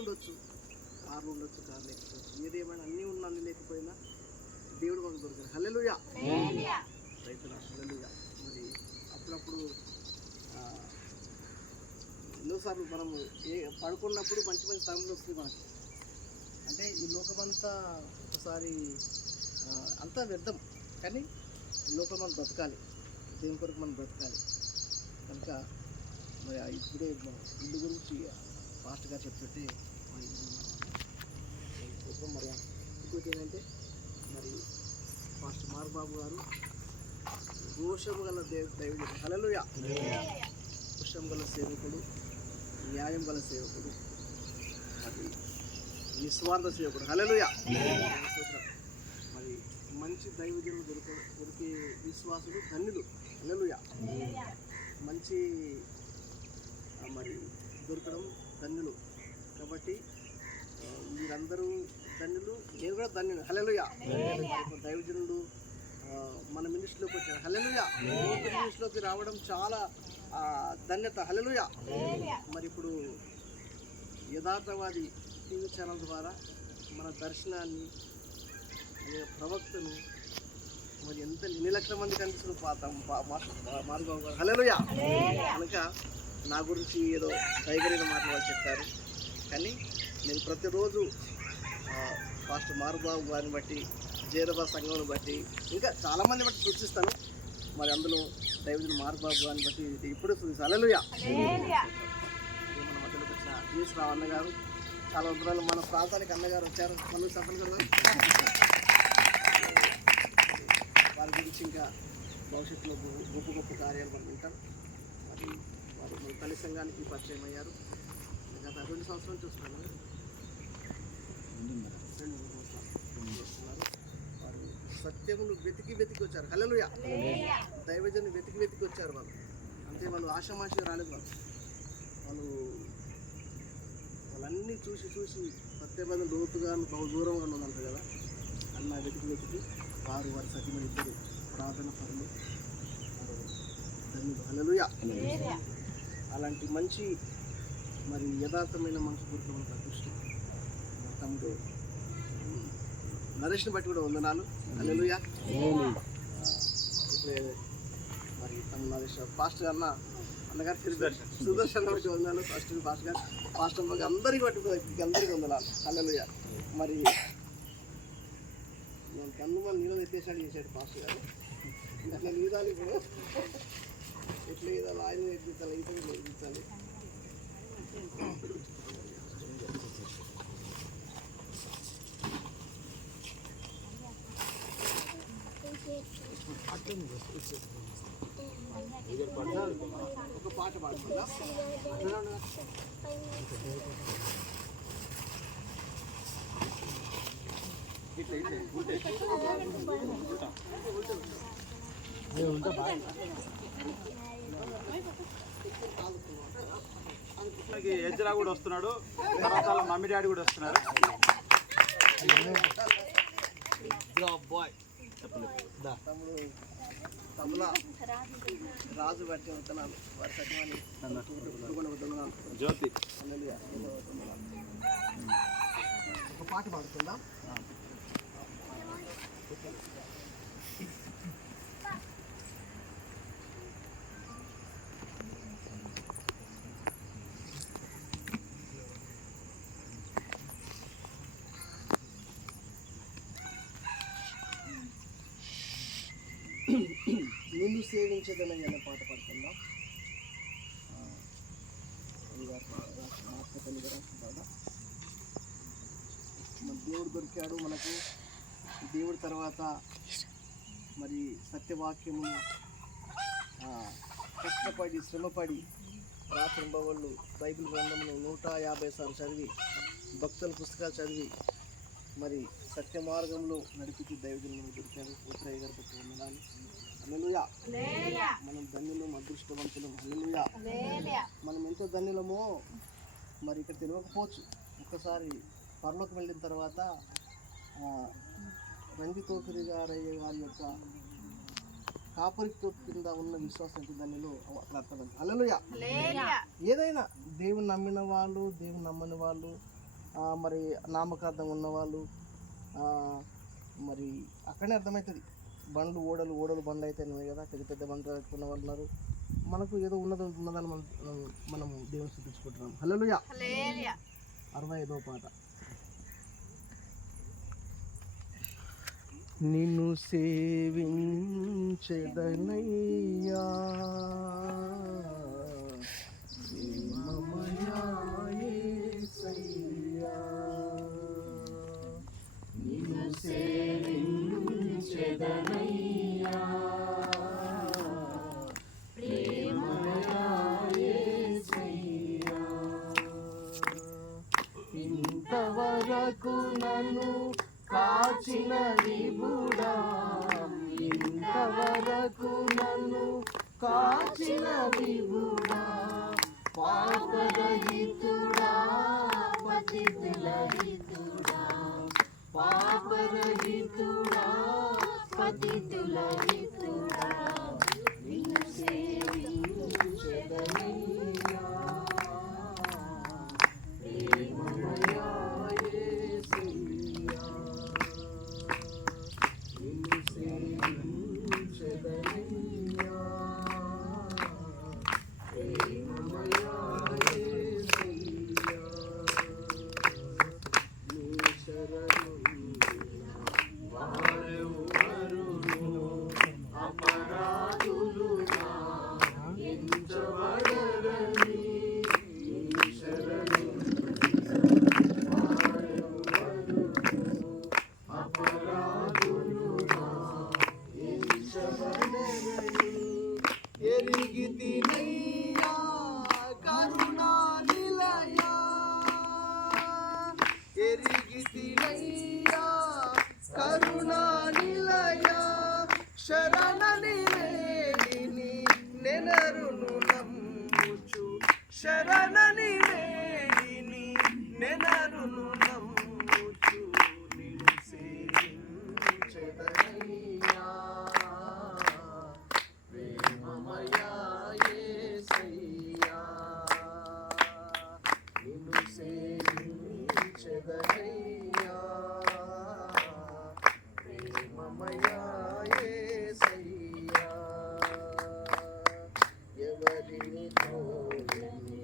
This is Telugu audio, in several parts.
ఉండొచ్చు, కార్లు ఉండొచ్చు, కార్లు లేకపోవచ్చు, ఏదేమైనా అన్నీ ఉన్న అన్ని లేకపోయినా దేవుడు మనకు దొరికారు. హల్లెలూయా, రైతురా, హల్లెలూయా. మరి అప్పుడప్పుడు ఎన్నోసార్లు మనము పడుకున్నప్పుడు మంచి మంచి తలంపులు వస్తుంది మనకి. అంటే ఈ లోకమంతా ఒకసారి అంతా వ్యర్థం, కానీ ఈ లోకం మనం బ్రతకాలి, దేవుని కొరకు మనం బ్రతకాలి కనుక మరి ఇప్పుడే ఇల్లు గురించి పాస్టర్ గారు చెప్తుంటే మరి మరి ఇంకోటి ఏంటంటే మరి పాస్టర్ మార్బాబు గారు రోషము గల దైవుడు, హల్లెలూయా, రోషం గల సేవకుడు, న్యాయం గల సేవకుడు, మరి నిస్వార్థ సేవకుడు, హల్లెలూయా. మరి మంచి దైవజనులు దొరికే విశ్వాసులు ధన్యులు, హల్లెలూయా. మంచి మరి దొరకడం ధన్యులు కాబట్టి మీరందరూ ధన్యులు, నేను కూడా ధన్యులు, హల్లెలూయా. దైవజనుడు మన మినిస్ట్రీలోకి వచ్చారు, హల్లెలూయా. మినిస్ట్రీలోకి రావడం చాలా ధన్యత, హల్లెలూయా. మరి ఇప్పుడు యథార్థవాది టీవీ ఛానల్ ద్వారా మన దర్శనాన్ని, ప్రవక్తను మరి ఎన్ని లక్షల మంది కనిపిస్తున్నారు మార్బాబు గారు, హల్లెలూయా. కనుక నా గురించి ఏదో టైగరీగా మాట్లాడాలి చెప్పారు, కానీ నేను ప్రతిరోజు పాస్టర్ మార్బాబు గారిని బట్టి, జేరబా సంఘంను బట్టి, ఇంకా చాలామంది బట్టి సూచిస్తాను. మరి అందులో దైవజనుడు మార్బాబు గారిని బట్టి ఇప్పుడు సూచిస్తాను, హల్లెలూయా. మన మధ్యలోకి వచ్చిన జీఎస్ రావు అన్నగారు, చాలా వందనాలు. మన ప్రాంతానికి అన్నగారు వచ్చారు, మనం చెప్పండి కదా. వారి గురించి ఇంకా భవిష్యత్తులో గొప్ప గొప్ప కార్యాలు మనం వింటాం. మరి వారు మన తల్లి సంఘానికి పరిచయం అయ్యారు. గత 2 సంవత్సరాలు చూస్తున్నాను, 2 సంవత్సరాలు చూస్తున్నారు. వారు సత్యమును వెతికి వచ్చారు, హల్లెలూయా. దైవజన్ని వెతికి వచ్చారు వాళ్ళు. అంటే వాళ్ళు ఆషామాషిగా రాలేదు, వాళ్ళు వాళ్ళన్నీ చూసి సత్యమైన లోతుగా బహు దూరంగా ఉన్నదంటారు కదా, అన్న వెతికి వారి సత్యమైన ఇద్దరు ప్రార్థన పనులు, ధన్యులు, హల్లెలూయా. అలాంటి మంచి మరి యథార్థమైన మనసు గురించి మనకు అదృష్టం. తమ్ముడు నరేష్ని బట్టి కూడా వందనాలు, హల్లెలూయా. ఇప్పుడే మరి తమ్ముడు నరేష్ పాస్టర్ అన్నగారు సుదర్శన్ బట్టి వందనాలు, పాస్టర్ గారు, పాస్టర్ గారు అందరికీ వందనాలు, హల్లెలూయా. మరి నేను కన్నుమని నీళ్ళు ఎత్తేసాడు చేశాడు పాస్టర్ గారు. అట్లా నీదాలి, ఇప్పుడు ఎట్లా ఈదాలి, ఆయన నేర్పించాలి, ఈత నేర్పించాలి. ఒక పాట పాడుతుందా? ఎజ్రా కూడా వస్తున్నాడు, తర్వాత మమ్మీ డాడీ కూడా వస్తున్నారు. తమ్ముడు రాజు బట్టి వందనాలు, వారి సత్యమని జ్యోతి. ఒక పాట పాడుతుందా? నిన్ను సేవించదనని అనే పాట పాడుకుందాం. మన దేవుడు దొరికాడు మనకు. దేవుడి తర్వాత మరి సత్యవాక్యము కష్టపడి శ్రమపడి రాత్రింబవళ్ళు బైబిల్ గ్రంథమును 150 సార్లు చదివి, భక్తుల పుస్తకాలు చదివి మరి సత్య మార్గంలో నడిపించి దైవజనులు దొరికారు. ఉత్తరయ్య గారి పట్ల వందనాలు, హల్లెలూయా. మనం ధన్యులం, అదృష్టవంతులం, హల్లెలూయా. మనం ఎంత ధన్యులమో మరి ఇక్కడ తెలియకపోవచ్చు. ఒక్కసారి పరలోకి వెళ్ళిన తర్వాత రంజితోపిరి గారయ్య వారి యొక్క కాపరితో కింద ఉన్న విశ్వాసం ధన్యులు అట్లా అర్థం. హల్లెలూయా. ఏదైనా దేవుని నమ్మిన వాళ్ళు, దేవుని నమ్మని వాళ్ళు మరి నామకార్థం ఉన్నవాళ్ళు మరి అక్కడనే అర్థమవుతుంది. బండ్లు ఓడలు బండ్లు అయితే ఉన్నాయి కదా, పెద్ద పెద్ద బండ్లు పెట్టుకున్న వాళ్ళు ఉన్నారు. మనకు ఏదో ఉన్నదని మనం దేవుని స్తుతించుకుంటున్నాం. హల్లెలూయా. 65వ పాట. నిన్ను సేవించెదనయ్యా యేసయ్యా, నిన్ను సేవించెదనయ్యా ప్రేమమయా యేసయ్యా, ఇంతవరకు నన్ను కాచిన విభుడా, ఇంతవరకు నన్ను కాచిన విభుడా, పాపరహితుడా పతితులహితుడా, పాపరహితుడా పతితులహితుడా, నిన్ను సేవించెదనయ్యా ప్రేమమయా యేసయ్యా, నిన్ను సేవించెదనయ్యా ప్రేమమయా యేసయ్యా, నీ శరణుండిన వారెవ్వరును అపరాధులుగా ఎంచబడరని, నీ శరణుండిన వారెవ్వరును అపరాధులుగా ఎంచబడరని, ఎరిగితినయ్యా కరుణా నిలయా, ఎరిగితినయ్యా కరుణా నిలయా, శరణని వేడిని నెనరును నమ్ముచు, శరణని వేడిని నెనరును నమ్ముచు, నిన్ను సేవించెదనయ్యా ప్రేమమయా యేసయ్యా, నిన్ను సేవించెదనయ్యా ప్రేమమయా యేసయ్యా, ఎవరిని తోయని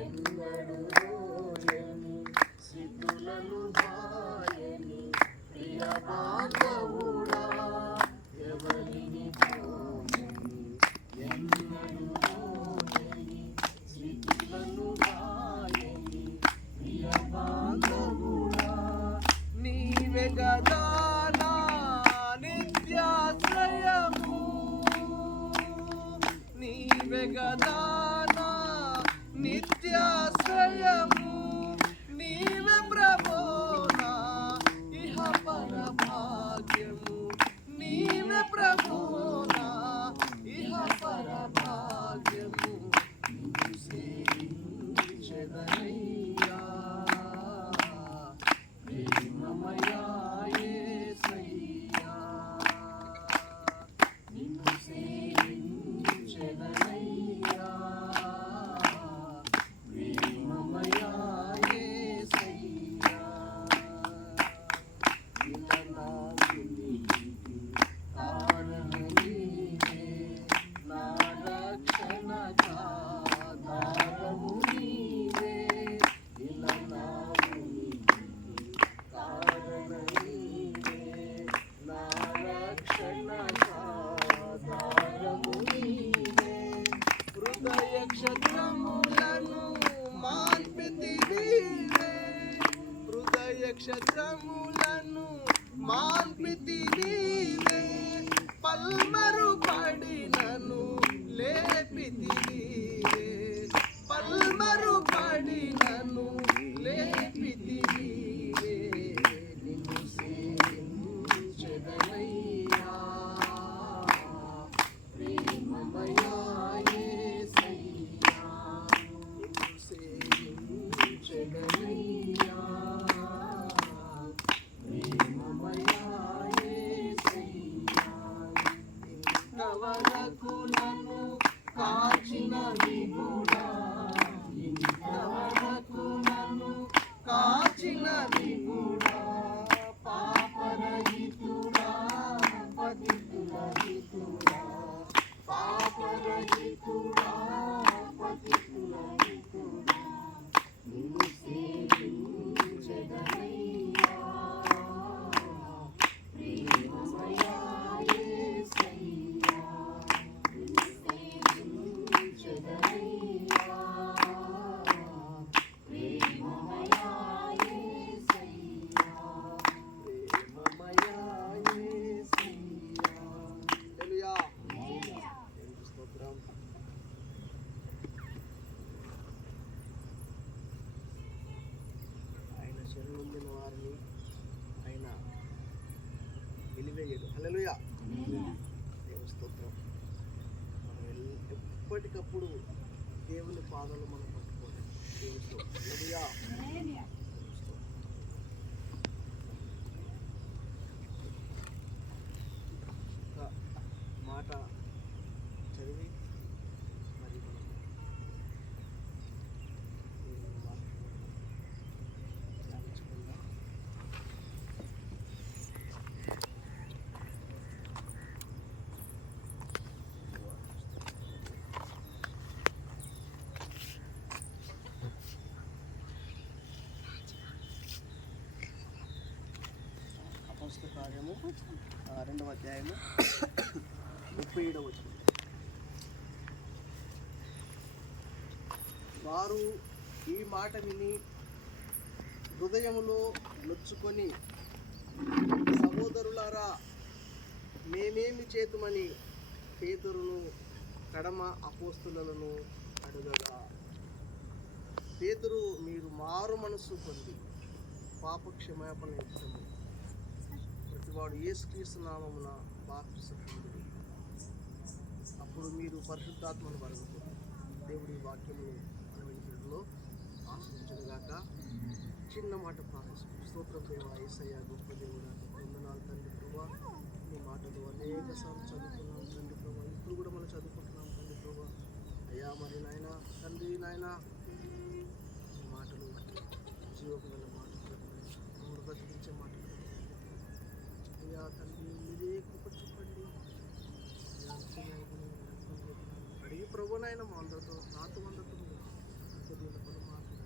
ఎన్నడు రోయని, స్థితులను బాయని ప్రియ బాంధవుడా, ఎవరిని తోయని ఎన్నడు రోయని, స్థితులను బాయని ప్రియ బాంధవుడా, నీవే గదా నా నిత్యాశ్రయము, నీవే గదా నా నిత్యాశ్రయము, నీవే ప్రభో నా ఇహ పర భాగ్యము, నీవే ప్రభో నా ఇహ పర భాగ్యము, నిన్ను సేవించెదనయ్యా ప్రేమమయా యేసయ్యా, నిన్ను సేవించెదనయ్యా ప్రేమమయా యేసయ్యా, ఇలనాగుని కారణము నీవే, నా రక్షణగా ఆధారము నీవే, ఇలనాగుని కారణము నీవే, నా రక్షణగా ఆధారము నీవే, హృదయ క్షత్రములను మాన్పితి నీవే, హృదయ క్షత్రములను మాన్పితి నీవే, పల్మరు పడినను లేపితి నీవే, పల్మరు పడినను లేపితి నీవే, నిన్ను సేవించెదనయ్యా ప్రేమమయా యేసయ్యా, నిన్ను సేవించెదనయ్యా ప్రేమమయా యేసయ్యా, ఇంతవరకు నన్ను కాచిన నమ్మిన వారిని ఆయన వెలివేయడు. హల్లెలూయా. దేవుని స్తోత్రం. మనం ఎప్పటికప్పుడు దేవుని పాదాలు మనం పట్టుకోవాలి. దేవుని స్తోత్రం. హల్లెలూయా. ఒక మాట చదివి మరి మనం దేవుని వాక్యం ధ్యానించుకుందాం. అపోస్తల కార్యము 2వ అధ్యాయము 37వ వచనం. వారు ఈ మాట విని హృదయములో నొచ్చుకొని, సహోదరులారా మేమేమి చేతుమని పేతురును కడమ అపోస్తులను అడుగగా, పేతురు మీరు మారు మనస్సు పొంది పాప క్షమాపణ ఇష్టము ప్రతివాడు యేసుక్రీస్తు నామమున బాప్తిసం పొందుడి, అప్పుడు మీరు పరిశుద్ధాత్మను వరగదు. దేవుడి వాక్యమును మన వినికిడిలో ఆశ్రయించగాక. చిన్న మాట ప్రారంభిస్తాం. స్తోత్రం దేవా, యేసయ్య గొప్ప దేవుడా, వందనాలు తండ్రి ప్రభా. ఈ మాటలు అనేక సార్లు చదువుతున్నాం తండ్రి ప్రభా, ఇప్పుడు కూడా మనం చదువుకుంటున్నాం తండ్రి ప్రభా. అయ్యా మరి నాయన తండ్రి నాయన ఈ మాటలు జీవకమైన మాటలు, మమ్మల్ని బ్రతికించే మాటలు అయ్యా తండ్రి, మీరే కృప చూపండి. అడిగి ప్రభు నాయన మా అందరితో నాతో అందరితో పలు మాటలు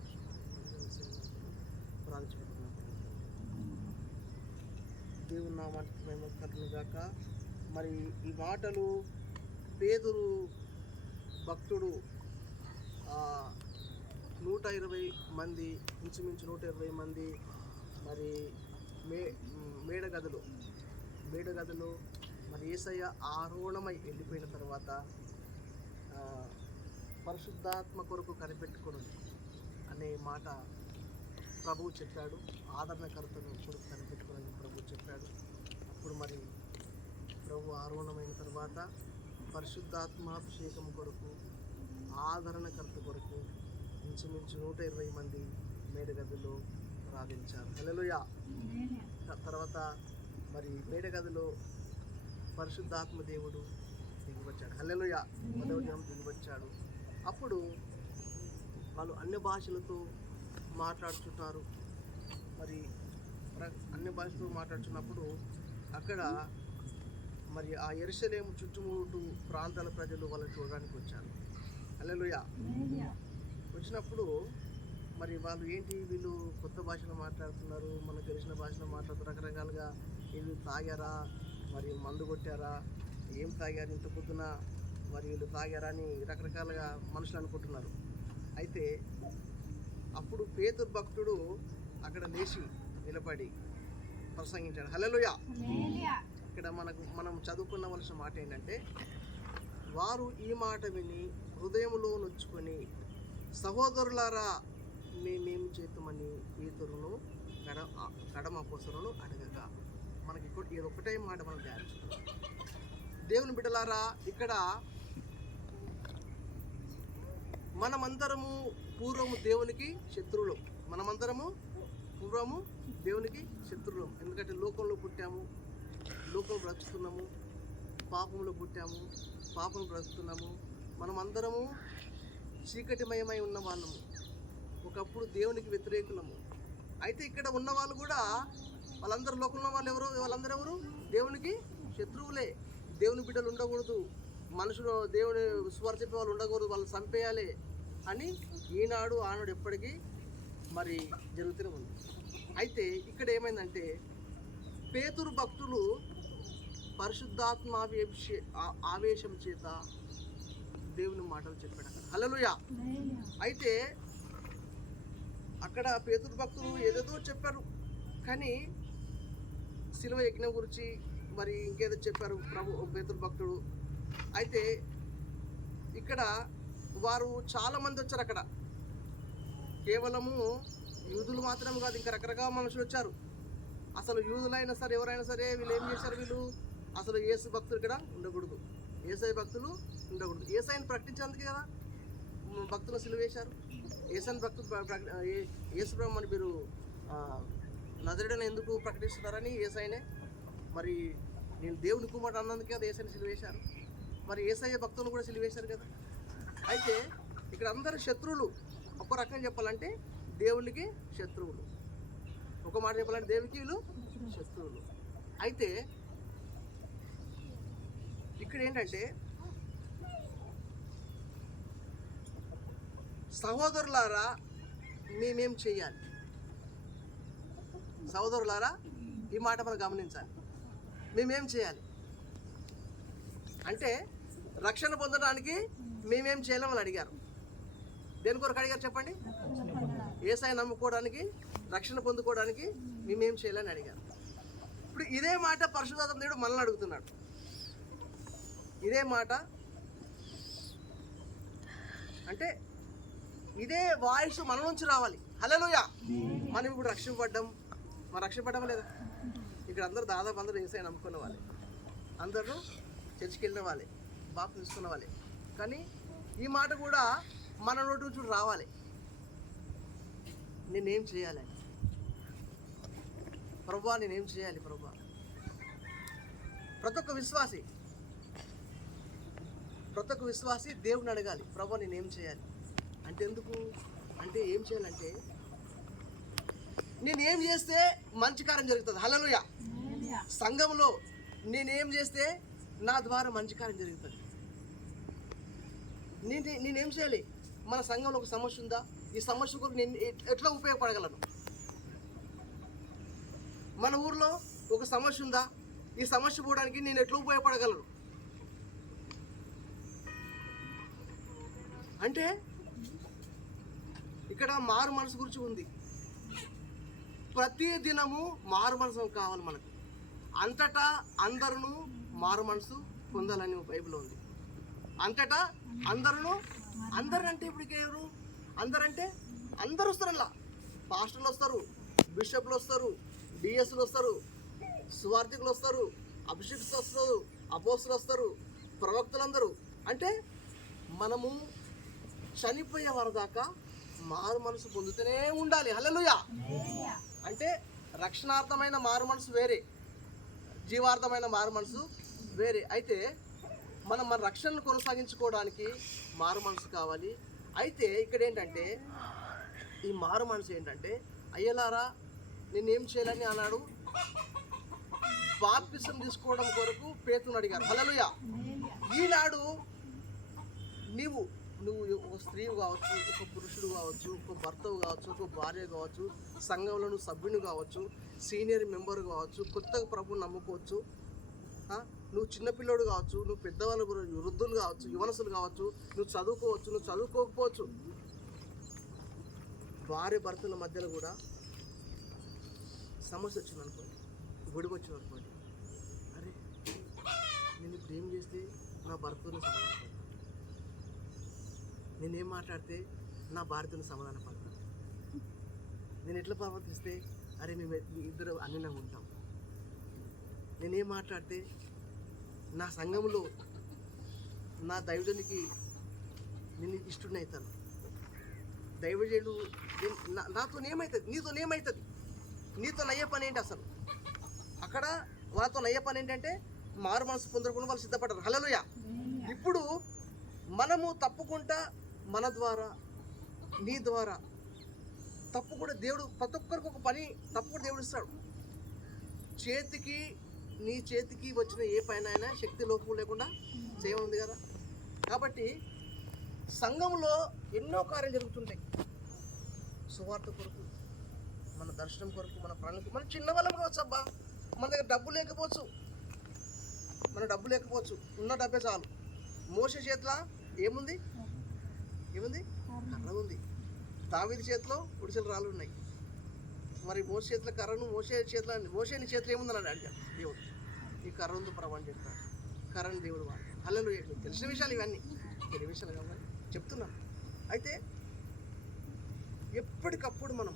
ప్రార్థించుకుంటున్నాం. దేవుని నామానికి మేము కలుగుగాక. మరి ఈ మాటలు పేతురు భక్తుడు 120 మంది, ఇంచుమించు 120 మంది మరి మేడగదిలో మరి యేసయ్య ఆరోహణమై వెళ్ళిపోయిన తర్వాత పరిశుద్ధాత్మ కొరకు కనిపెట్టుకుని అనే మాట ప్రభువు చెప్పాడు. ఆదరణకర్తను కొరకు కనిపెట్టుకుని ప్రభువు చెప్పాడు. అప్పుడు మరి ప్రభు ఆరోహణమైన తర్వాత పరిశుద్ధాత్మాభిషేకం కొరకు, ఆదరణకర్త కొరకు ఇంచుమించు 120 మంది మేడగదిలో ప్రార్థించారు. హల్లెలూయా. తర్వాత మరి మేడగదిలో పరిశుద్ధాత్మ దేవుడు దిగివచ్చాడు. హల్లెలూయా. 10వ దినం దిగివచ్చాడు. అప్పుడు వాళ్ళు అన్య భాషలతో మాట్లాడుతున్నారు. మరి అన్య భాషలతో మాట్లాడుతున్నప్పుడు అక్కడ మరి ఆ యెరూషలేము చుట్టుముట్టు ప్రాంతాల ప్రజలు వాళ్ళని చూడడానికి వచ్చారు. హల్లెలూయా. వచ్చినప్పుడు మరి వాళ్ళు ఏంటి, వీళ్ళు కొత్త భాషలో మాట్లాడుతున్నారు, మనకు తెలిసిన భాషలో మాట్లాడుతూ రకరకాలుగా వీళ్ళు తాగారా, మరి మందు కొట్టారా, ఏం తాగారు ఇంత పొద్దున, మరి వీళ్ళు తాగారా అని రకరకాలుగా మనుషులు అనుకుంటున్నారు. అయితే అప్పుడు పేతురు భక్తుడు అక్కడ లేచి నిలబడి ప్రసంగించాడు. హల్లెలూయా. ఇక్కడ మనం చదువుకున్నవలసిన మాట ఏంటంటే, వారు ఈ మాట విని హృదయములో నొచ్చుకొని, సహోదరులారా మేమేమి చేద్దామని పేతురును కడమ అపోస్తలులను అడగగా. మనకి ఇది ఒకటే మాట మనం ధ్యానిస్తున్నాం. దేవుని బిడ్డలారా, ఇక్కడ మనమందరము పూర్వము దేవునికి శత్రువులం. పూర్వము దేవునికి శత్రువులం. ఎందుకంటే లోకంలో పుట్టాము, లోకం బ్రతుకుతున్నాము, పాపంలో పుట్టాము, పాపం బ్రతుకుతున్నాము. మనమందరము చీకటిమయమై ఉన్న వాళ్ళము, ఒకప్పుడు దేవునికి వ్యతిరేకులము. అయితే ఇక్కడ ఉన్న వాళ్ళు కూడా, వాళ్ళందరూ లోకంలో వాళ్ళు ఎవరు, వాళ్ళందరూ ఎవరు, దేవునికి శత్రువులే. దేవుని బిడ్డలు ఉండకూడదు, మనుషులు దేవుని సువార్త చెప్పే వాళ్ళు ఉండకూడదు, వాళ్ళు చంపేయాలి అని ఈనాడు ఆనాడు ఎప్పటికీ మరి జరుగుతూనే ఉంది. అయితే ఇక్కడ ఏమైందంటే, పేతురు భక్తులు పరిశుద్ధాత్మ ఆవేశం చేత దేవుని మాటలు చెప్పాడు అక్కడ. హల్లెలూయా. అయితే అక్కడ పేతురు భక్తులు ఏదేదో చెప్పారు, కానీ శిలువ యజ్ఞం గురించి మరి ఇంకేదో చెప్పారు పేతురు భక్తుడు. అయితే ఇక్కడ వారు చాలామంది వచ్చారు. అక్కడ కేవలము యూదులు మాత్రం కాదు, ఇంకా రకరకాల మనుషులు వచ్చారు. అసలు యూదులైనా సరే ఎవరైనా సరే వీళ్ళు ఏం చేశారు, వీళ్ళు అసలు యేసు భక్తులు ఇక్కడ ఉండకూడదు, యేసయ్య భక్తులు ఉండకూడదు. యేసయ్యను ప్రకటించేందుకే కదా భక్తులు సిలువేశారు. యేసయ్యను భక్తులు యేసు బ్రహ్మని మీరు నజరేయుడని ఎందుకు ప్రకటిస్తున్నారని యేసయ్యనే మరి నేను దేవుని కుమారుడు అన్నందుకే కదా యేసయ్యని సిలువేశారు. మరి యేసయ్య భక్తులను కూడా సిలువేశారు కదా. అయితే ఇక్కడ అందరు శత్రువులు. ఒక రకంగా చెప్పాలంటే దేవునికి శత్రువులు, ఒక మాట చెప్పాలంటే దేవునికి వీళ్ళు శత్రువులు. అయితే ఇక్కడ ఏంటంటే సహోదరులారా మేమేం చేయాలి? సహోదరులారా ఈ మాట మనం గమనించాలి. మేమేం చేయాలి అంటే రక్షణ పొందడానికి మేమేం చేయాలని అడిగారు. దేని కొరకు అడిగారు చెప్పండి? యేసయ్య నమ్ముకోవడానికి, రక్షణ పొందుకోవడానికి మేమేం చేయాలని అడిగారు. ఇప్పుడు ఇదే మాట పరిశుద్ధాత్మ దేవుడు మనల్ని అడుగుతున్నాడు. ఇదే మాట అంటే ఇదే వాయిస్ మన నుంచి రావాలి. హల్లెలూయా. మనం ఇప్పుడు రక్షింపడ్డాం, మనం రక్షింపడ్డాం లేదా? ఇక్కడ అందరూ దాదాపు అందరూ యేసయ్య నమ్ముకున్న వాళ్ళే, అందరూ చర్చికి వెళ్ళిన వాళ్ళే, బాప్తిసం తీసుకున్న వాళ్ళే. కానీ ఈ మాట కూడా మన నోటి నుంచి రావాలి. నేనేం చేయాలి ప్రభువా, నేనేం చేయాలి ప్రభువా? ప్రతి ఒక్క విశ్వాసి దేవుని అడగాలి, ప్రభువా నేనేం చేయాలి అంటే. ఎందుకు అంటే ఏం చేయాలంటే నేనేం చేస్తే మంచి కార్యం జరుగుతుంది. హల్లెలూయా. సంఘంలో నేనేం చేస్తే నా ద్వారా మంచి కార్యం జరుగుతుంది. నేనేం చేయాలి? మన సంఘంలో ఒక సమస్య ఉందా, ఈ సమస్య కొరకు నేను ఎట్లా ఉపయోగపడగలను? మన ఊర్లో ఒక సమస్య ఉందా, ఈ సమస్య పోవడానికి నేను ఎట్లా ఉపయోగపడగలను అంటే ఇక్కడ మారు మనసు గురించి ఉంది. ప్రతి దినము మారు మనసు కావాలి మనకు. అంతటా అందరూ మారు మనసు పొందాలని బైబిల్లో ఉంది. అంతటా అందరూ, అందరంటే ఇప్పుడు ఎవరు? అందరంటే అందరు వస్తారు. అలా పాస్టర్లు వస్తారు, బిషప్లు వస్తారు, డిఎస్లు వస్తారు, సువార్థికులు వస్తారు, అభిషేకులు వస్తారు, అపోస్తులు వస్తారు, ప్రవక్తలందరూ. అంటే మనము చనిపోయే వారి దాకా మారు మనసు పొందుతూనే ఉండాలి. హల్లెలూయా. అంటే రక్షణార్థమైన మారు మనసు వేరే, జీవార్థమైన మారు మనసు వేరే. అయితే మనం మన రక్షణను కొనసాగించుకోవడానికి మారు మనసు కావాలి. అయితే ఇక్కడ ఏంటంటే ఈ మారు మనసు ఏంటంటే, అయ్యలారా నేనేం చేయాలని అన్నాడు. బాప్తిసం తీసుకోవడం కొరకు పేతురుని అడిగారు. హల్లెలూయా. ఈనాడు నువ్వు ఒక స్త్రీవు కావచ్చు, ఒక పురుషుడు కావచ్చు, ఒక భర్తవు కావచ్చు, ఒక భార్య కావచ్చు, సంఘంలో నువ్వు సభ్యుని కావచ్చు, సీనియర్ మెంబర్ కావచ్చు, కొత్తగా ప్రభువుని నమ్ముకోవచ్చు, నువ్వు చిన్నపిల్లోడు కావచ్చు, నువ్వు పెద్దవాళ్ళు, వృద్ధులు కావచ్చు, యువనసులు కావచ్చు, నువ్వు చదువుకోవచ్చు, నువ్వు చదువుకోకపోవచ్చు. భార్య భర్తల మధ్యలో కూడా సమస్య వచ్చింది అనుకోండి, గొడవ వచ్చింది అనుకోండి, అరే నేను ఇప్పుడు ఏం చేస్తే నా భర్తను సమాధానపడతాను, నేనేం మాట్లాడితే నా భార్యను సమాధానపడతాను, నేను ఎట్లా ప్రవర్తిస్తే అరే మేము ఇద్దరు అన్నినంగా ఉంటాం, నేనేం మాట్లాడితే నా సంఘంలో నా దైవజనునికి నేను ఇష్టడిని అవుతాను, దైవజనుడు నాతోనేమవుతుంది, నీతోనేమవుతుంది, నీతో నయ్యే పని ఏంటి? అసలు అక్కడ వాళ్ళతో నయ్యే పని ఏంటంటే మారు మనసు పొందకుండా వాళ్ళు సిద్ధపడ్డారు. హల్లెలూయా. ఇప్పుడు మనము తప్పుకుంటా మన ద్వారా, నీ ద్వారా తప్పు కూడా దేవుడు ప్రతి ఒక్కరికి ఒక పని తప్పు కూడా దేవుడు ఇస్తాడు. నీ చేతికి వచ్చిన ఏ పైన అయినా శక్తి లోపం లేకుండా చేయనుంది కదా. కాబట్టి సంఘంలో ఎన్నో కార్యాలు జరుగుతుంటాయి. సువార్త కొరకు, మన దర్శనం కొరకు, మన ప్రాణులకు, మన చిన్న వాళ్ళం కావచ్చు. అబ్బా మన దగ్గర డబ్బు లేకపోవచ్చు, ఉన్న డబ్బే చాలు. మోసే చేతిలో ఏముంది? కర్ర ఉంది. దావీదు చేతిలో ఉడిసెల రాళ్ళు ఉన్నాయి. మరి మోసే చేతిలో కర్రను, మోసేని చేతిలో ఏముందని అడిగాడు దేవుడు. ఈ కర్ర ఉంది ప్రభు అని చెప్పాడు. కర్రని దేవుడు వాడు. హల్లెలూయా. తెలిసిన విషయాలు ఇవన్నీ, తెలియ విషయాలు కాబట్టి చెప్తున్నాను. అయితే ఎప్పటికప్పుడు మనం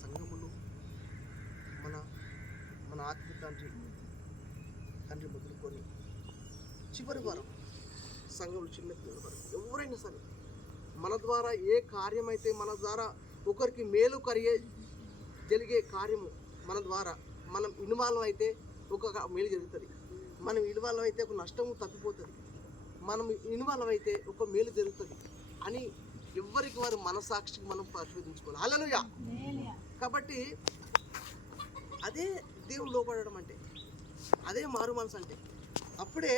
సంఘములు మన మన ఆత్మీయ తండ్రి మొదలుకొని చివరి వరకు సంఘంలో చిన్న పిల్లల వరకు ఎవరైనా సరే మన ద్వారా ఏ కార్యమైతే మన ద్వారా ఒకరికి మేలు జరిగే కార్యము మన ద్వారా మనం ఇన్వాల్వ్ అయితే ఒక మేలు జరుగుతుంది, మనం ఇన్వాల్వ్ అయితే ఒక నష్టము తప్పిపోతుంది, మనం ఇన్వాల్వ్ అయితే ఒక మేలు జరుగుతుంది అని ఎవరికి వారు మనసాక్షికి మనం పరిశోధించుకోవాలి. హల్లెలూయా. కాబట్టి అదే దేవుడు లోపడడం అంటే, అదే మారు మనసు అంటే. అప్పుడే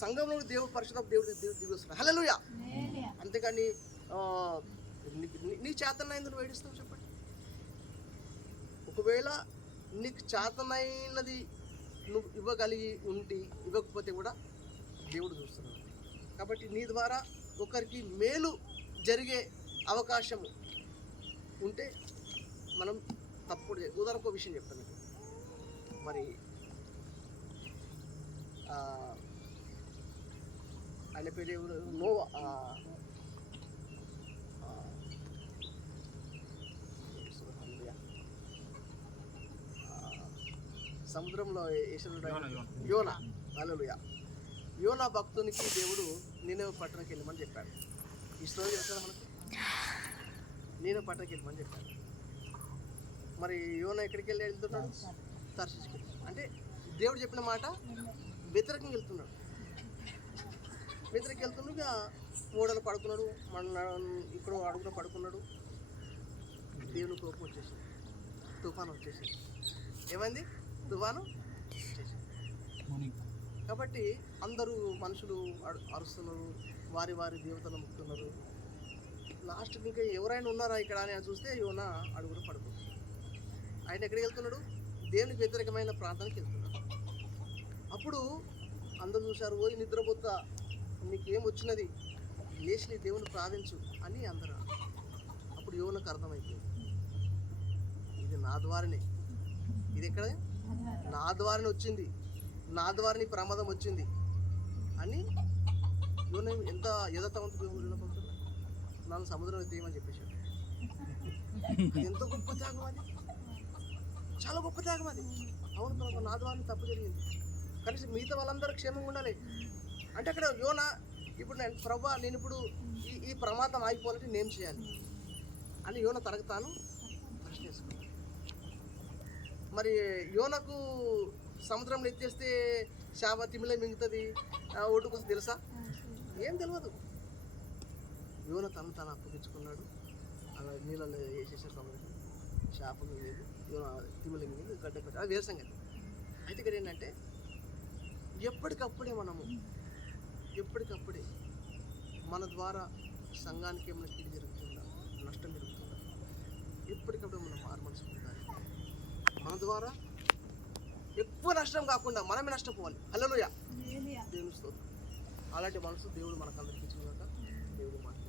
సంఘంలో దేవుడు పరిశుద్ధ దేవుడు దిగి వస్తున్నాడు. హల్లెలూయా. అంతేకాని నీ చేతనైంది నువ్వు ఏడుస్తావు చెప్పండి. ఒకవేళ నీకు చేతనైనది నువ్వు ఇవ్వగలిగి ఉండి ఇవ్వకపోతే కూడా దేవుడు చూస్తున్నాడు. కాబట్టి నీ ద్వారా ఒకరికి మేలు జరిగే అవకాశము ఉంటే మనం తప్పుడు ఉదాహరణకు విషయం చెప్తాను మీకు. మరి ఆయన పేరు ఎవరు, నోవా, సముద్రంలో యోనా. హల్లెలూయా. యోనా భక్తునికి దేవుడు నినెవె పట్టణానికి వెళ్ళమని చెప్పాడు. ఈ స్టోరీ చెప్తాను మనకు. నినెవె పట్టణానికి వెళ్ళమని చెప్పాడు. మరి యోనా ఎక్కడికి వెళ్తున్నాడు? తర్షీషుకి. అంటే దేవుడు చెప్పిన మాట వ్యతిరేకంగా వెళ్తున్నాడు. వ్యతిరేకంగా వెళ్తుండగా ఓడలు పడుకున్నాడు, ఇక్కడ అడుగులో పడుకున్నాడు. దేవుని కోపం వచ్చేసింది, తుఫాను వచ్చేసింది. ఏమైంది? తుఫాను వచ్చేసింది. కాబట్టి అందరూ మనుషులు అరుస్తున్నారు, వారి వారి దేవతలు ముక్కుతున్నారు. లాస్ట్కి ఇంకా ఎవరైనా ఉన్నారా ఇక్కడ అని చూస్తే యోనా అడుగులో పడుకుంటున్నాడు. ఆయన ఎక్కడికి వెళ్తున్నాడు? దేవునికి వ్యతిరేకమైన ప్రాంతానికి వెళ్తున్నాడు. అప్పుడు అందరూ చూశారు, ఓ నిద్రపోతా, నీకేం వచ్చినది, లేచి నీ దేవుని ప్రార్థించు అని అందరూ. అప్పుడు యోనాకు అర్థమైపోయింది, ఇది నా ద్వారానే, ఇది ఎక్కడ నా ద్వారానే వచ్చింది, నా ద్వారా నీ ప్రమాదం వచ్చింది అని యోనా ఎంత యథార్థవంతుడు భక్తుడు, నన్ను సముద్రం ఎత్తేయమని చెప్పేశాడు. ఎంత గొప్ప త్యాగం అది, చాలా గొప్ప త్యాగం అది. అవును ప్రభు, నా ద్వారా తప్పు జరిగింది, కనీసం మిగతా వాళ్ళందరూ క్షేమంగా ఉండాలి అంటే అక్కడ యోనా ఇప్పుడు నేను ఇప్పుడు ఈ ప్రమాదం ఆగిపోవాలంటే నేను చేయాలి అని యోనా తనకు తాను ప్రశ్న వేసుకున్నాడు. మరి యోనకు సముద్రంలో ఎత్తేస్తే శాప తిమిలే మింగుతుంది ఒడ్డు కోసం తెలుసా? ఏం తెలియదు. యోన తను అప్పగించుకున్నాడు, అలా నీళ్ళలో వేసేసారు సముద్రం, శాపం లేదు, యోన తిమిలే మింగింది, గడ్డ పెట్టారు. అది వేరే సంగతి. అయితే ఇక్కడ ఏంటంటే ఎప్పటికప్పుడే మన ద్వారా సంఘానికి ఏమైనా కీడు జరుగుతుందా, నష్టం జరుగుతుందా, ఎప్పటికప్పుడు మనం మారుమనసు ఉండాలి. మన ద్వారా ఎక్కువ నష్టం కాకుండా మనమే నష్టపోవాలి. హల్లెలూయా. దేవుని స్తోత్రం. అలాంటి మనసు దేవుడు మనకు అందరికీ ఇచ్చినాక దేవుడు మాట్లాడుతుంది.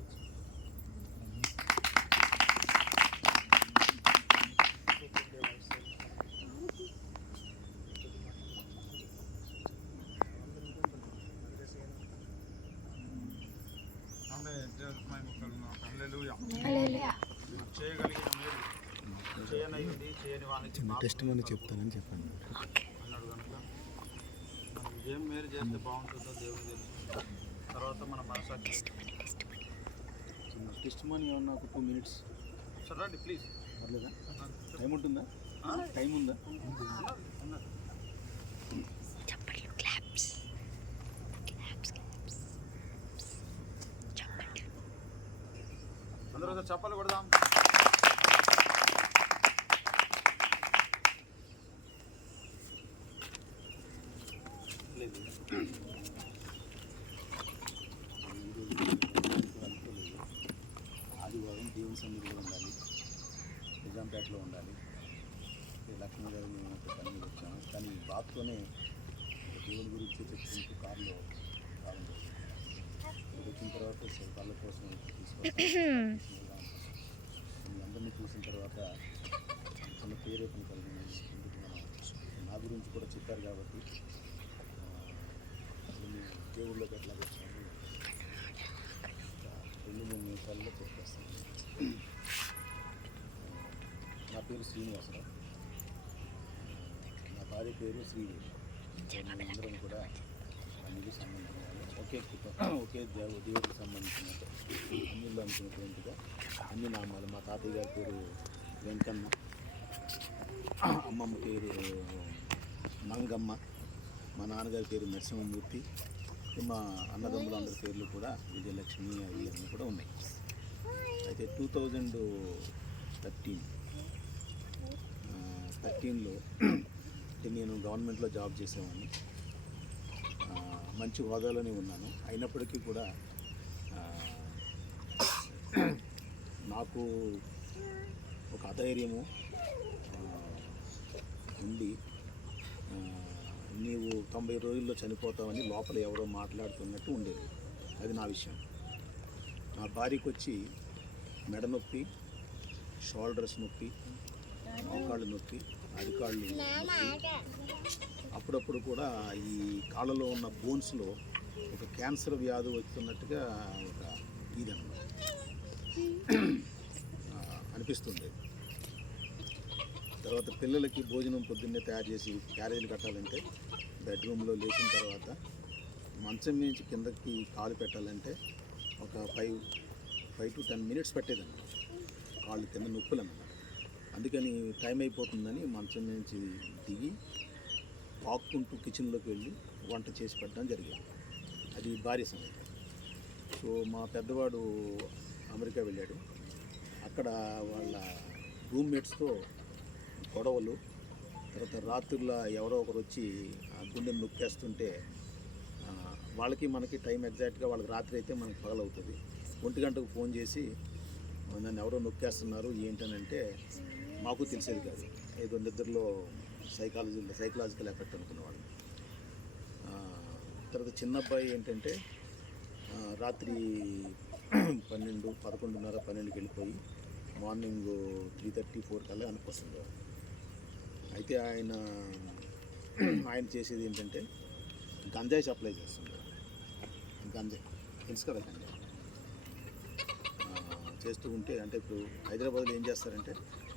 టెస్ట్ మనీ చెప్తానని చెప్పండి అన్నాడు కనుక మనం ఏం మేలు చేస్తే బాగుంటుందో దేవుడు తెలుసు. తర్వాత మన మనసాక్షి టెస్ట్ మనీ ఏమన్నా ఒక 2 minutes సరే రండి ప్లీజ్. పర్లేదా? టైం ఉంటుందా? టైం ఉందా? అందరూ చప్పలు కొడదాం. ఆదివారం దేవుని సన్నిధిలో ఉండాలి, నిజాంపేటలో ఉండాలి. లక్ష్మీ గారు మేము ఒక పని మీద వచ్చాము, కానీ బాత్తోనే దేవుని గురించి చెప్పుకుంటూ కారులో రావడం వచ్చిన తర్వాత కళ్ళ కోసం తీసుకొస్తాం. మీ అందరినీ చూసిన తర్వాత చిన్న ప్రేరేపణ కలిగింది. ఎందుకు నా గురించి కూడా చెప్పారు కాబట్టి నేను దేవుళ్ళలోకి ఎట్లా వచ్చాను 2-3 నిమిషాల్లో చెప్పేస్తాను. నా పేరు శ్రీనివాసరావు, నా భార్య పేరు శ్రీదేవి. మేమందరం కూడా అన్నిటికి సంబంధించిన ఒకే దేవుడికి సంబంధించిన అన్నిలో అనుకున్నటువంటిగా అన్ని నామాలు. మా తాతయ్య గారి పేరు వెంకన్న, అమ్మమ్మ పేరు మంగమ్మ, మా నాన్నగారి పేరు నరసింహమూర్తి, మా అన్నదమ్ములందరి పేర్లు కూడా విజయలక్ష్మి అవి అన్నీ కూడా ఉన్నాయి. అయితే 2013లో నేను గవర్నమెంట్లో జాబ్ చేసేవాడిని. మంచి హోదాలోనే ఉన్నాను. అయినప్పటికీ కూడా నాకు ఒక అధైర్యము ఉండి నీవు 90 రోజుల్లో చనిపోతావని లోపల ఎవరో మాట్లాడుతున్నట్టు ఉండేది. అది నా విషయం. నా భార్యకు వచ్చి మెడ నొప్పి, షోల్డర్స్ నొప్పి, మోకాళ్ళు నొప్పి, అరికాళ్ళు నొప్పి, అప్పుడప్పుడు కూడా ఈ కాళ్ళలో ఉన్న బోన్స్లో ఒక క్యాన్సర్ వ్యాధి వస్తున్నట్టుగా ఒక ఇదన్నమాట అనిపిస్తుంది. తర్వాత పిల్లలకి భోజనం పొద్దున్నే తయారు చేసి క్యారేజీలు కట్టాలంటే బెడ్రూమ్లో లేచిన తర్వాత మంచం నుంచి కిందకి కాలు పెట్టాలంటే ఒక 5 to 10 minutes పట్టేదన్నమాట. కాళ్ళు కింద నొప్పులు అన్నమాట. అందుకని టైం అయిపోతుందని మంచం నుంచి దిగి పాక్కుంటూ కిచెన్లోకి వెళ్ళి వంట చేసి పెట్టడం జరిగేది. అది భార్య సంగతి. సో మా పెద్దవాడు అమెరికా వెళ్ళాడు. అక్కడ వాళ్ళ రూమ్మేట్స్తో గొడవలు, తర్వాత రాత్రుల ఎవరో ఒకరు వచ్చి గుండెని నొక్కేస్తుంటే వాళ్ళకి మనకి టైం ఎగ్జాక్ట్గా వాళ్ళకి రాత్రి అయితే మనకి పగలవుతుంది. 1 గంటకు ఫోన్ చేసి నన్ను ఎవరో నొక్కేస్తున్నారు ఏంటనంటే మాకు తెలిసేది కాదు. ఏదో నిద్రలో సైకలాజికల్ ఎఫెక్ట్ అనుకునేవాళ్ళు. తర్వాత చిన్న అబ్బాయి ఏంటంటే రాత్రి 12, 11:30, 12కి వెళ్ళిపోయి మార్నింగ్ 3:30, 4 కల్లా అనిపిస్తుంది. అయితే ఆయన చేసేది ఏంటంటే గంజాయి సప్లై చేస్తుంది. గంజాయి తెలుసు కదా, గంజాయి చేస్తూ ఉంటే అంటే ఇప్పుడు హైదరాబాద్లో ఏం చేస్తారంటే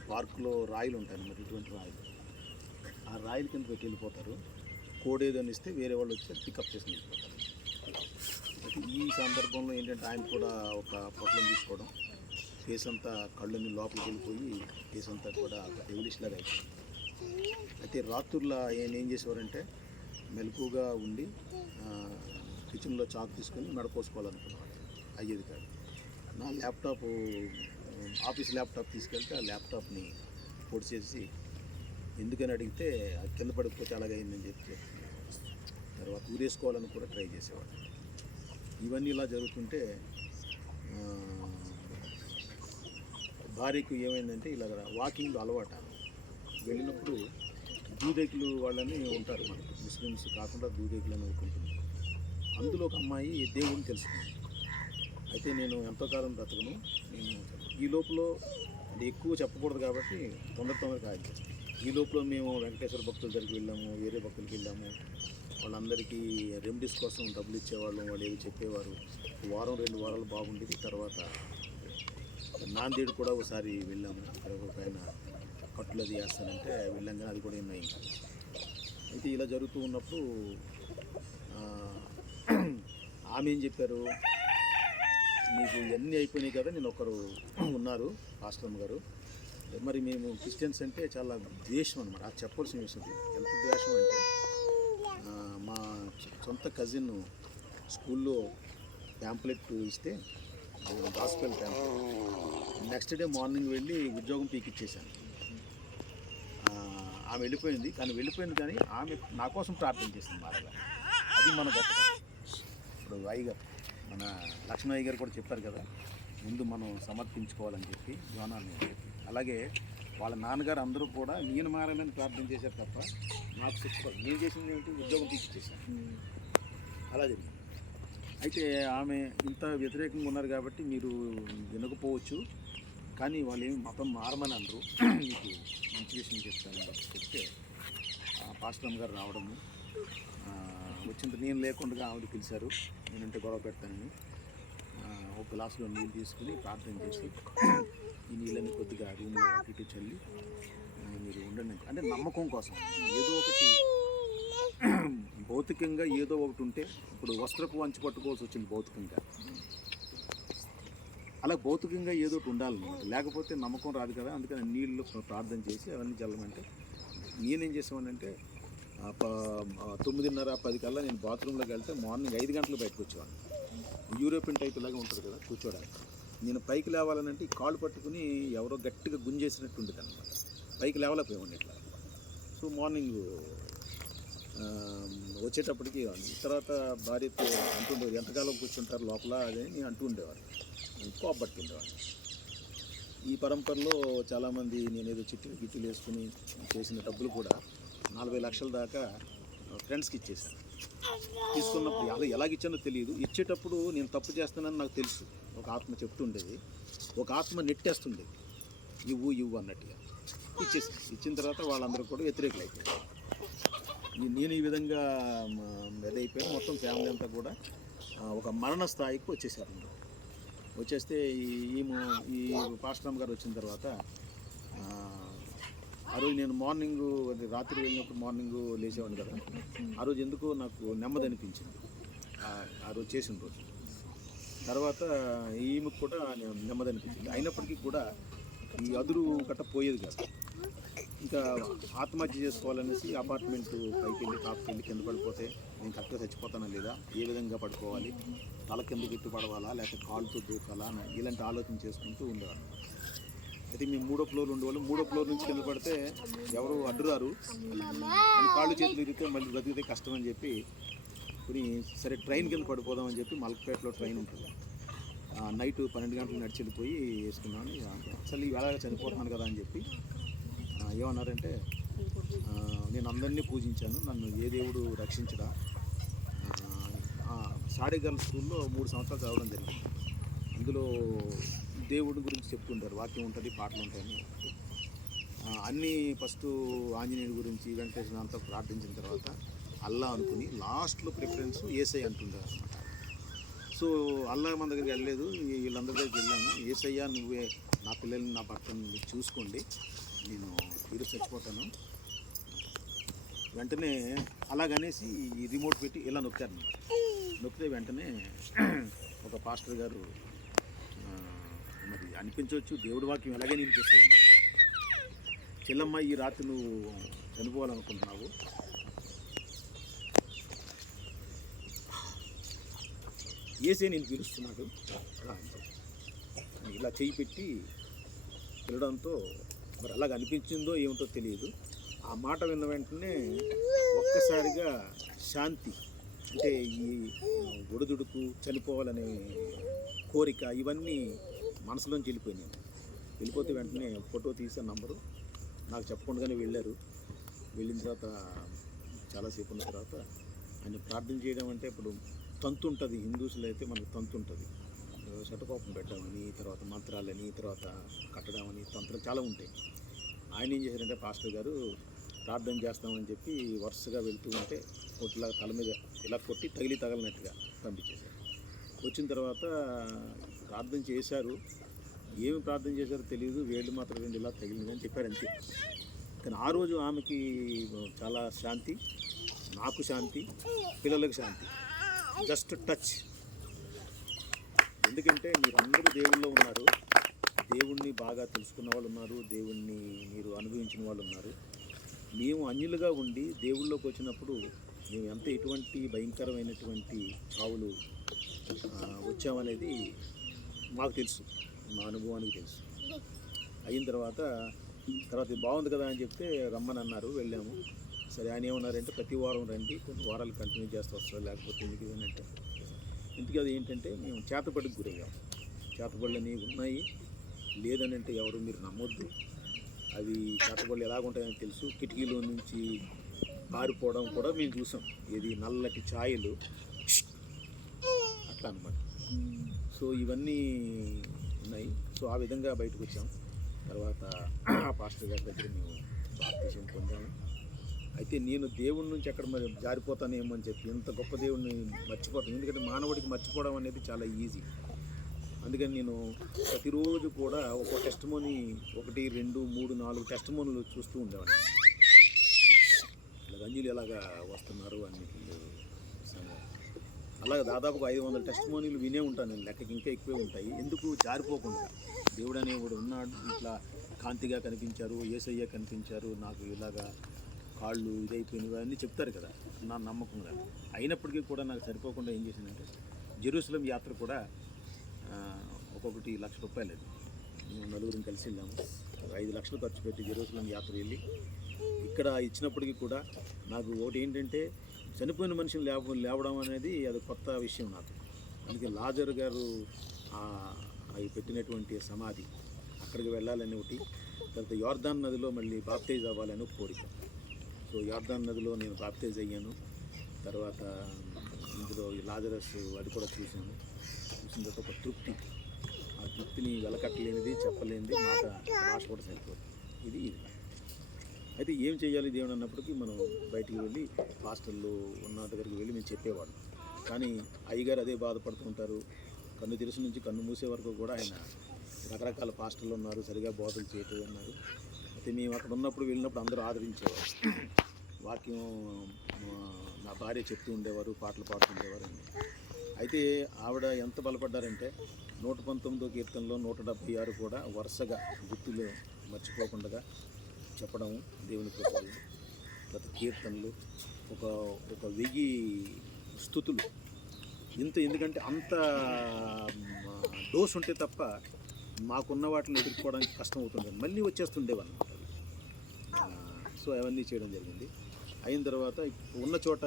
పార్కులో రాయిలు ఉంటాయి అన్నమాట. ఇటువంటి రాయిలు, ఆ రాయిల కింద పెట్టి వెళ్ళిపోతారు. కోడేదని ఇస్తే వేరే వాళ్ళు వచ్చి పికప్ చేసి వెళ్ళిపోతారు. అయితే ఈ సందర్భంలో ఏంటంటే ఆయన కూడా ఒక పొట్లం తీసుకోవడం, ఫేస్ అంతా కళ్ళని లోపలికి వెళ్ళిపోయి ఫేస్ అంతా కూడా ఒక డెవిలిష్ లాగా అయిపోయింది. అయితే రాత్రుల్లో ఆయన ఏం చేసేవారంటే మెలకుగా ఉండి కిచెన్లో చాకు తీసుకొని నడపోసుకోవాలనుకున్నవాడు. అయ్యేది కాదు. నా ల్యాప్టాప్, ఆఫీస్ ల్యాప్టాప్ తీసుకెళ్తే ఆ ల్యాప్టాప్ని పొడిచేసి ఎందుకని అడిగితే అది కింద పడిపోతే అలాగైందని చెప్పి తర్వాత ఊరేసుకోవాలని కూడా ట్రై చేసేవాడు. ఇవన్నీ ఇలా జరుగుతుంటే భార్యకు ఏమైందంటే ఇలా వాకింగ్ అలవాటు. వెళ్ళినప్పుడు దూదేకులు వాళ్ళని ఉంటారు మనకు, ముస్లిమ్స్ కాకుండా దూదేకులు అని ఉంటుంది. అందులో ఒక అమ్మాయి దేవుడిని తెలుసుకుంది. అయితే నేను ఎంతో కాలం బ్రతకను, నేను ఈ లోపల అంటే ఎక్కువ చెప్పకూడదు కాబట్టి తొందరగా కాదు. ఈ లోపల మేము వెంకటేశ్వర భక్తుల దగ్గరికి వెళ్ళాము, వేరే భక్తులకి వెళ్ళాము. వాళ్ళందరికీ రెమెడీస్ కోసం డబ్బులు ఇచ్చేవాళ్ళం. వాళ్ళు ఏవి చెప్పేవారు. 1-2 వారాలు బాగుండేది. తర్వాత నాందేడు కూడా ఒకసారి వెళ్ళాము. అక్కడ ఒక ఆయన కట్టులు అది వేస్తానంటే వెళ్ళాం, కానీ అది కూడా ఏం అయింది. అయితే ఇలా జరుగుతూ ఉన్నప్పుడు ఆమె ఏం చెప్పారు, నీకు ఇవన్నీ అయిపోయినాయి కదా, నేను ఒకరు ఉన్నారు పాస్టర్ గారు, మరి మేము క్రిస్టియన్స్ అంటే చాలా ద్వేషం అనమాట. అది చెప్పాల్సిన విషయం. ఎంత ద్వేషం అంటే మా సొంత కజిన్ స్కూల్లో ప్యాంప్లెట్ ఇస్తే hospital pamphlet next day morning వెళ్ళి ఉద్యోగం పీకిచ్చేసాను. ఆమె వెళ్ళిపోయింది, కానీ ఆమె నా కోసం ప్రార్థన చేసింది బాగా. అది మన గొప్పతనం. ఇప్పుడు అయ్యగారు, మన లక్ష్మణ్ అయ్య గారు కూడా చెప్పారు కదా, ముందు మనం సమర్పించుకోవాలని చెప్పి యోనాన్ని చెప్పి. అలాగే వాళ్ళ నాన్నగారు అందరూ కూడా నేను మారాలని ప్రార్థన చేశారు తప్ప నాకు శిక్షపడదు. నేను చేసింది ఏంటి, ఉద్యోగం తీసిచ్చేసాను. అలా జరిగింది. అయితే ఆమె ఇంత వ్యతిరేకంగా ఉన్నారు కాబట్టి మీరు వినకపోవచ్చు, కానీ వాళ్ళు ఏమి మతం మారమని అనరు. మీకు మంచి విషయం చెప్తానని చెప్తే పాస్టర్ గారు రావడము, వచ్చిన నేను లేకుండా ఆవిడ పిలిచారు, నేనంటే గొడవ పెడతానని. ఒక గ్లాసులో నీళ్ళు తీసుకుని ప్రార్థన చేసి ఈ నీళ్ళని కొద్దిగా రూమ్లో అటు ఇటు చల్లి మీరు ఉండండి అంటే నమ్మకం కోసం ఏదో ఒకటి భౌతికంగా ఏదో ఒకటి ఉంటే ఇప్పుడు వస్త్రపు వంచి పట్టుకోవాల్సి వచ్చింది భౌతికంగా, అలా భౌతికంగా ఏదో ఒకటి ఉండాలన్నమాట, లేకపోతే నమ్మకం రాదు కదా. అందుకని నీళ్ళు ప్రార్థన చేసి అవన్నీ చల్లమంటే నేనేం చేసామనంటే 9:30 10 కల్లా నేను బాత్రూంలోకి వెళ్తే మార్నింగ్ 5 గంటలకు బయటకు వచ్చేవాడిని. యూరోపియన్ టైప్ ఇలాగే ఉంటుంది కదా కూర్చోడానికి. నేను పైకి లేవాలనంటే ఈ కాళ్ళు పట్టుకుని ఎవరో గట్టిగా గుంజేసినట్టు ఉండేది అనమాట, పైకి లేవలేకపోయామండి ఇట్లా. సో మార్నింగ్ వచ్చేటప్పటికి తర్వాత భార్యతో అంటుండేవారు, ఎంతకాలం కూర్చుంటారు లోపల అదే నేను అంటూ ఉండేవారు, కోపడుతుండేవాడు. ఈ పరంపరలో చాలామంది నేనేదో గిట్టులు వేసుకుని చేసిన డబ్బులు కూడా 40 లక్షల దాకా ఫ్రెండ్స్కి ఇచ్చేసాను. తీసుకున్నప్పుడు అలా ఎలాగిచ్చానో తెలియదు. ఇచ్చేటప్పుడు నేను తప్పు చేస్తానని నాకు తెలుసు. ఒక ఆత్మ చెప్తుండేది, ఒక ఆత్మ నెట్టేస్తుండేది, ఇవ్వు అన్నట్టుగా ఇచ్చేసి. ఇచ్చిన తర్వాత వాళ్ళందరూ కూడా వ్యతిరేకులు అయిపోయారు. నేను ఈ విధంగా ఎదైపోయాను. మొత్తం ఫ్యామిలీ అంతా కూడా ఒక మరణ స్థాయికి వచ్చేసారు. వచ్చేస్తే ఈ పాస్టరమ్మ గారు వచ్చిన తర్వాత ఆ రోజు నేను మార్నింగ్ రాత్రి వెళ్ళినప్పుడు మార్నింగ్ లేచేవాడిని కదా, ఆ రోజు ఎందుకో నాకు నెమ్మది అనిపించింది ఆ రోజు చేసిన రోజు. తర్వాత ఈమెకు కూడా నెమ్మది అనిపించింది. అయినప్పటికీ కూడా ఈ అదురు గట్ట పోయేది కాదు. ఇంకా ఆత్మహత్య చేసుకోవాలనేసి అపార్ట్మెంట్ పైకి వెళ్ళి టాప్కి వెళ్ళి కింద పడిపోతే నేను కరెక్ట్గా చచ్చిపోతానా లేదా, ఏ విధంగా పడుకోవాలి, తల కింద గిట్టు పడవాలా లేకపోతే కాళ్ళతో దూకాలా ఇలాంటి ఆలోచన చేసుకుంటూ ఉండేవారు. అయితే మేము 3వ ఫ్లోర్ ఉండేవాళ్ళు. 3వ ఫ్లోర్ నుంచి కింద పడితే ఎవరు అడ్డురారు, కాళ్ళు చేతులు ఇరిగితే మళ్ళీ బతికితే కష్టం అని చెప్పి కొన్ని సరే ట్రైన్ కింద పడిపోదామని చెప్పి మలక్పేటలో ట్రైన్ ఉంటుంది, నైట్ 12 గంటలు నడిచి వెళ్ళిపోయి వేసుకున్నాను. అసలు ఇవాళ చనిపోతున్నాను కదా అని చెప్పి ఏమన్నారంటే, నేను అందరినీ పూజించాను, నన్ను ఏ దేవుడు రక్షించడా. సాడే గర్ల్స్ స్కూల్లో 3 సంవత్సరాలు చదవడం జరిగింది. అందులో దేవుడి గురించి చెప్తుంటారు, వాక్యం ఉంటుంది, పాటలు ఉంటాయని. అన్నీ ఫస్ట్ ఆంజనేయుడి గురించి వెంకటేశ్వర అంతా ప్రార్థించిన తర్వాత అల్లా అనుకుని లాస్ట్లో ప్రిఫరెన్స్ ఏసై అంటుంటారు అనమాట. సో అల్లా మన దగ్గరికి వెళ్ళలేదు, వీళ్ళందరి దగ్గరికి వెళ్ళాము. ఏసయ్యా నువ్వే నా పిల్లల్ని నా భర్తని చూసుకోండి, నేను ఈరోజు చచ్చిపోతాను. వెంటనే అలాగనేసి ఈ రిమోట్ పెట్టి ఇలా నొక్కారు. నొక్కితే వెంటనే ఒక పాస్టర్ గారు, మరి అనిపించవచ్చు దేవుడి వాక్యం ఎలాగే నిలిపిస్తుంది మనకి, చెల్లమ్మ ఈ రాత్రి నువ్వు చనిపోవాలనుకుంటున్నావు, ఏసే నేను పిలుస్తున్నాడు ఇలా చేయి పెట్టి పిలవడంతో మరి అలాగ అనిపించిందో ఏమిటో తెలియదు. ఆ మాట విన్న వెంటనే ఒక్కసారిగా శాంతి, అంటే ఈ ఒడిదుడుకు, చనిపోవాలనే కోరిక ఇవన్నీ మనసులోంచి వెళ్ళిపోయినాయి. వెళ్ళిపోతే వెంటనే ఫోటో తీసే నంబరు నాకు చెప్పకుండానే వెళ్ళారు. వెళ్ళిన తర్వాత చాలాసేపు ఉన్న తర్వాత ఆయన ప్రార్థన చేయడం అంటే ఇప్పుడు తంతు ఉంటుంది, హిందూస్లో అయితే మనకు తంతు ఉంటుంది, శతకోపం పెట్టామని, తర్వాత మంత్రాలని, తర్వాత కట్టడామని, తంత్రం చాలా ఉంటాయి. ఆయన ఏం చేశారంటే పాస్టర్ గారు ప్రార్థన చేస్తామని చెప్పి వరుసగా వెళ్తూ ఉంటే ఒకటిలా తల మీద ఇలా కొట్టి తగలనట్టుగా పంపించేశారు. వచ్చిన తర్వాత ప్రార్థన చేశారు, ఏమి ప్రార్థన చేశారో తెలియదు, వేళ్ళు మాత్రం 2 ఇలా తగిలింది అని చెప్పారు అంతే. కానీ ఆ రోజు ఆమెకి చాలా శాంతి, నాకు శాంతి, పిల్లలకు శాంతి, జస్ట్ టచ్. ఎందుకంటే మీరు అందరూ దేవుళ్ళో ఉన్నారు, దేవుణ్ణి బాగా తెలుసుకున్న వాళ్ళు ఉన్నారు, దేవుణ్ణి మీరు అనుభవించిన వాళ్ళు ఉన్నారు. మేము అన్యులుగా ఉండి దేవుళ్ళలోకి వచ్చినప్పుడు మేము ఎంత ఎటువంటి భయంకరమైనటువంటి చావులు వచ్చామనేది మాకు తెలుసు, మా అనుభవానికి తెలుసు. అయిన తర్వాత ఇది బాగుంది కదా అని చెప్తే రమ్మని అన్నారు, వెళ్ళాము. సరే ఆయన ఏమన్నారంటే ప్రతి వారం రండి, కొన్ని వారాలు కంటిన్యూ చేస్తూ వస్తారు, లేకపోతే ఎందుకు ఇదనంటే ఇందుకు అది ఏంటంటే మేము చేతబడికి గురయ్యాము. చేతబడులు అనేవి ఉన్నాయి, లేదని అంటే ఎవరు మీరు నమ్మొద్దు. అవి చేతబడులు ఎలాగుంటాయని తెలుసు. కిటికీలో నుంచి పారిపోవడం కూడా మేము చూసాం, ఏది నల్లటి ఛాయలు అట్లా అనమాట. సో ఇవన్నీ ఉన్నాయి. సో ఆ విధంగా బయటకు వచ్చాం. తర్వాత పాస్టర్ గారి దగ్గర మేము బాప్తిసం పొందాము. అయితే నేను దేవుడి నుంచి ఎక్కడ మరి జారిపోతానేమో అని చెప్పి, ఎంత గొప్ప దేవుడిని మర్చిపోతాను. ఎందుకంటే మానవుడికి మర్చిపోవడం అనేది చాలా ఈజీ. అందుకని నేను ప్రతిరోజు కూడా ఒక టెస్ట్ మోని 1, 2, 3, 4 టెస్ట్ మోనీలు చూస్తూ ఉండేవాడిని. ఇలా గంజీలు ఎలాగా వస్తున్నారు అని అలాగే దాదాపు 500 టెస్ట్ మోనీలు వినే ఉంటాను నేను. లెక్కకి ఇంకా ఎక్కువే ఉంటాయి. ఎందుకు జారిపోకుండా దేవుడు అనేవాడు ఉన్నాడు, ఇట్లా కాంతిగా కనిపించారు, యేసయ్య కనిపించారు, నాకు ఇలాగా కాళ్ళు ఇదైపోయినవి అన్నీ చెప్తారు కదా నా నమ్మకంగా. అయినప్పటికీ కూడా నాకు సరిపోకుండా ఏం చేసిందంటే జెరూసలేం యాత్ర కూడా ఒక్కొక్కటి ₹1,00,000 అది. మేము నలుగురిని కలిసి వెళ్ళాము. 5 లక్షలు ఖర్చు పెట్టి జెరూసలేం యాత్ర వెళ్ళి ఇక్కడ ఇచ్చినప్పటికీ కూడా నాకు ఒకటి ఏంటంటే చనిపోయిన మనిషిని లేవడం అనేది అది కొత్త విషయం నాకు. అందుకే లాజర్ గారు అవి పెట్టినటువంటి సమాధి అక్కడికి వెళ్ళాలని ఒకటి, తర్వాత యోర్దాన్ నదిలో మళ్ళీ బాప్తైజ్ అవ్వాలని ఒక కోరిక. సో యోర్దాన్ నదిలో నేను బాప్తైజ్ అయ్యాను. తర్వాత ఇందులో ఈ లాజరస్ అది కూడా చూశాను. చూసిన తర్వాత ఒక తృప్తి, ఆ తృప్తిని వెలకట్టలేనిది, చెప్పలేనిది, భాష కూడా సరిపోతుంది. ఇది అయితే ఏం చేయాలి దేవుడు అన్నప్పటికీ మనం బయటికి వెళ్ళి హాస్టల్లో ఉన్న దగ్గరికి వెళ్ళి మేము చెప్పేవాళ్ళం. కానీ అయ్యగారు అదే బాధపడుతుంటారు. కన్ను తెరిసి నుంచి కన్ను మూసే వరకు కూడా ఆయన రకరకాల పాస్టర్లు ఉన్నారు, సరిగా బోధలు చేయటం అన్నారు. అయితే మేము అక్కడ ఉన్నప్పుడు వెళ్ళినప్పుడు అందరూ ఆదరించేవారు. వాక్యం నా భార్య చెప్తూ ఉండేవారు, పాటలు పాడుతుండేవారు అండి. అయితే ఆవిడ ఎంత బలపడ్డారంటే 119వ కీర్తనలో 176 కూడా వరుసగా గుర్తులు మర్చిపోకుండా చెప్పడం దేవుని కృపలు. ప్రతి కీర్తనలు ఒక 1000 స్తుతులు ఎందుకంటే అంత డోస్ ఉంటే తప్ప మాకున్న వాటిని ఎదుర్కోవడానికి కష్టం అవుతుంది, మళ్ళీ వచ్చేస్తుండేవన్నమాట. సో అవన్నీ చేయడం జరిగింది. అయిన తర్వాత ఉన్న చోట